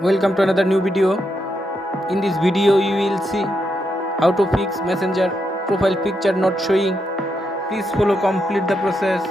Welcome to another new video. In this video you will see how to fix messenger profile picture not showing. Please follow complete the process.